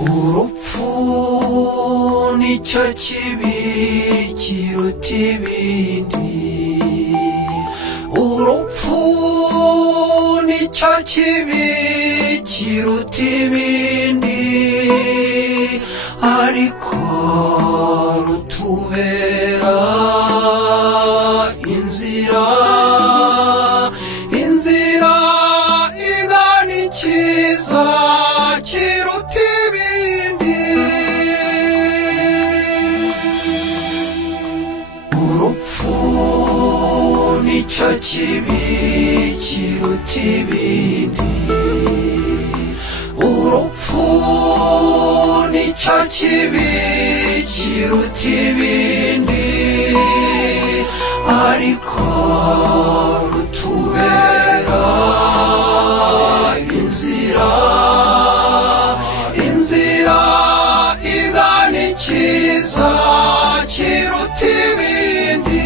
urupfu nicyo kibi kiruta ibindi, urupfu nicyo kibi kiruta ibindi, ariko rutubera inzira igana ikiza kiruta ibindi. Urupfu nicyo kibi kiruta ibindi, urupfu nicyo kibi kiruta ibindi, ariko rutubera inzira igana ikiza kiruta ibindi.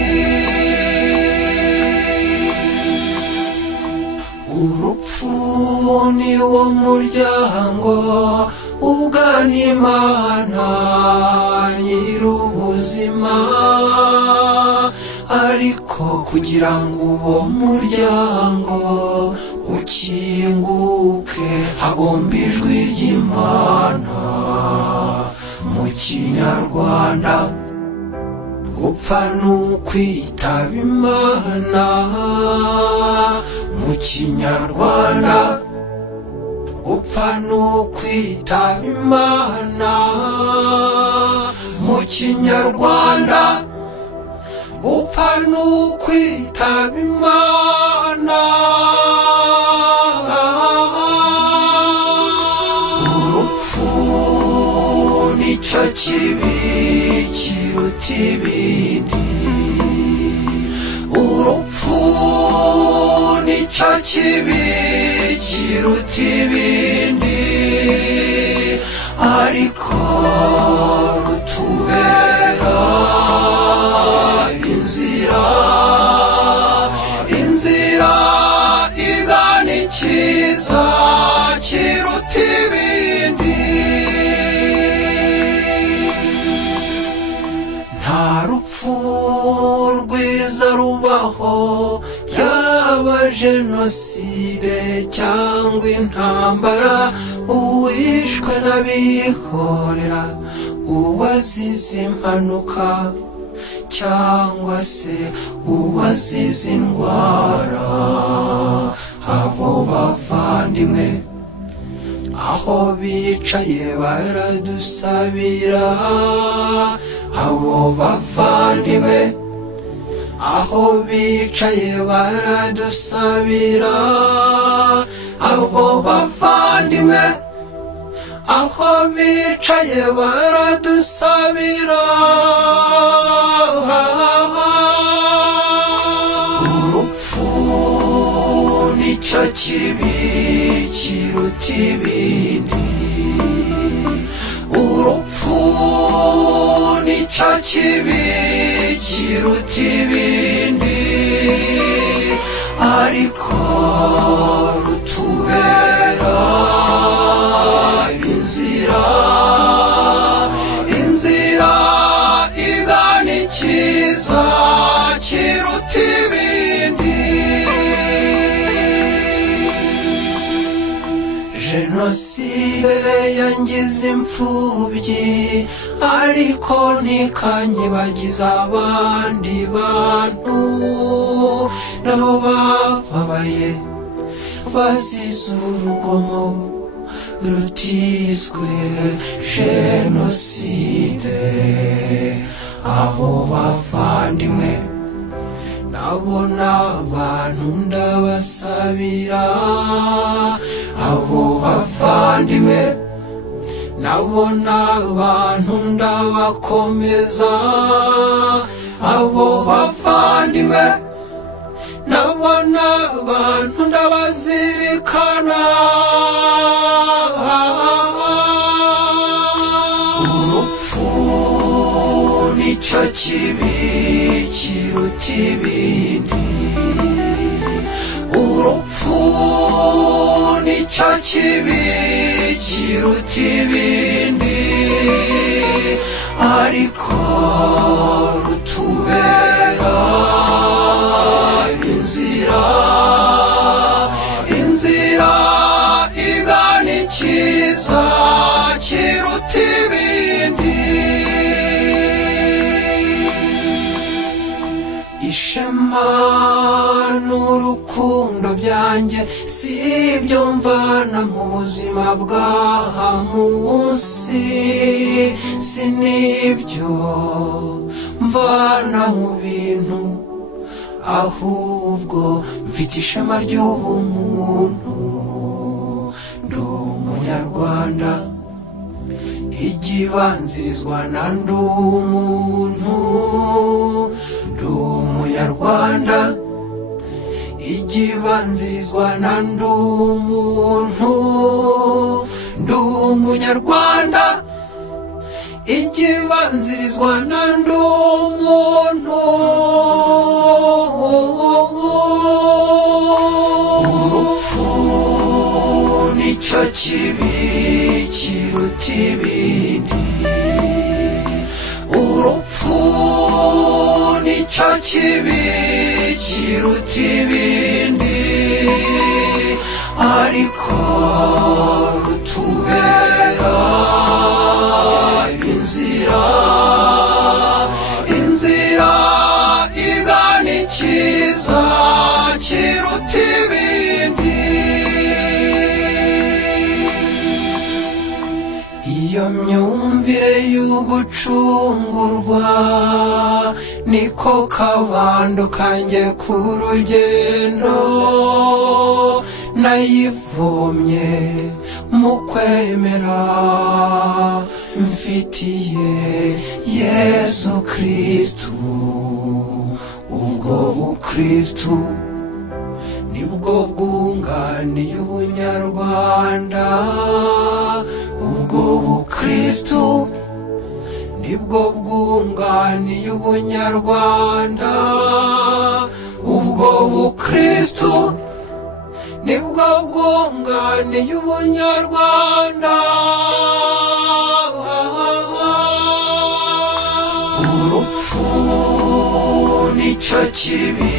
Urupfu ni wo muryango ugana Imana nyir'ubuzima, ariko kugira ngo uwo muryango ukinguke hagomba ijwi ry'Imana. Mu Kinyarwanda gupfa n'ukwitaba Imana, mu Kinyarwanda gupfa n'ukwitaba Imana, mu Kinyarwanda gupfa n'ukwitaba Imana. Urupfu nicyo kibi kiruta ibindi, urupfu nicyo kibi kiruta ibindi, ariko rutubera inzira igana ikiza kiruta ibindi. Nta rupfu rwiza rubaho, yaba jenoside cyangwa intambara, uwishwe n'abihorera, uwazize impanuka cyangwa se uwazize indwara. Abo bavandimwe aho bicaye baradusabira, abo bavandimwe aho bicaye baradusabira, abo bavandimwe aho bicaye baradusabira. Urupfu nicyo kibi kiruta ibindi, urupfu nicyo kibi kiruta ibindi, ariko rutubera inzira igana ikiza kiruta ibindi. Jenoside yangize imfubyi, ariko ntikanyibagiza abandi bantu nabo bababaye bazize urugomo rutizwe jenoside. Abo bavandimwe nabona abantu ndabasabira, abo bavandimwe nabona abantu ndabakomeza, abo bavandimwe nabona abantu ndabazirikana. Urupfu nicyo kibi kiruta ibindi, urupfu nicyo kibi kiruta ibindi, ariko rutubera inzira, inzira igana icyiza kiruta ibindi. Ishema n'urukundo byanjye si ibyo mvana mu buzima bw'aha munsi, si n'ibyo mvana mu bintu, ahubwo mfite ishema ry'ubumuntu. Ndi umunyarwanda, igibanzirizwa na ndi umuntu. Ndi umunyarwanda, igibanzirizwa na ndi umuntu. Ndi umunyarwanda, igibanzirizwa na ndi umuntu. Urupfu nicyo kibi kiruta ibindi, urupfu nicyo kibi kiruta ibindi, ariko rutubera inzira, inzira igana icyiza kiruta ibindi. Iyo myumvire y'ugucungurwa niko kabando kanjye ku rugendo, nayivomye mu kwemera mfitiye Yesu Kristu. Ubwo bukristu nibwo bwunganiye ubunyarwanda, ubwo bukristu nibwo bwunganiye ubunyarwanda, ubwo bukristu nibwo bwunganiye ubunyarwanda. Urupfu nicyo kibi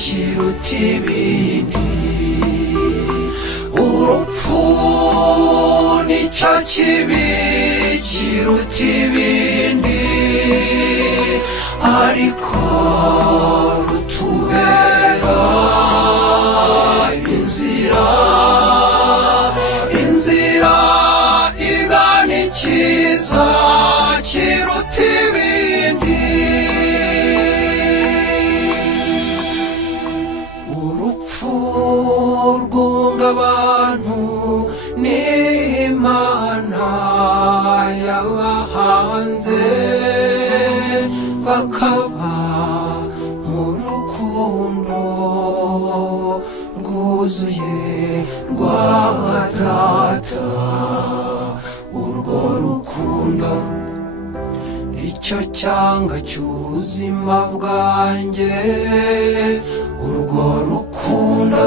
kiruta ibindi, urupfu nicyo kibi kiruta ibindi, ariko rutubera inzira, inzira igana icyiza kiruta ibindi. Urupfu rwunga abantu n'Imana yabahanze, bakaba mu rukundo rwuzuye rwa Data. Urwo rukundo icyo cyanga cy'ubuzima bwanjye, urwo rukundo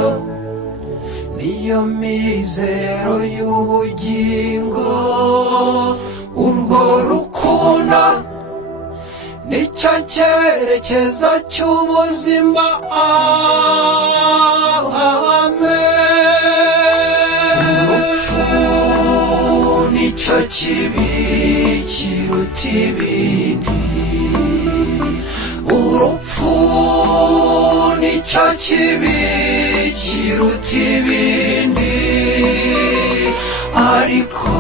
niyo mizero y'ubugingo, urwo rukundo nicyo cyerekezo cy'ubuzima. Amen. Urupfu nicyo kibi kiruta ibindi, urupfu nicyo kibi kiruta ibindi, ariko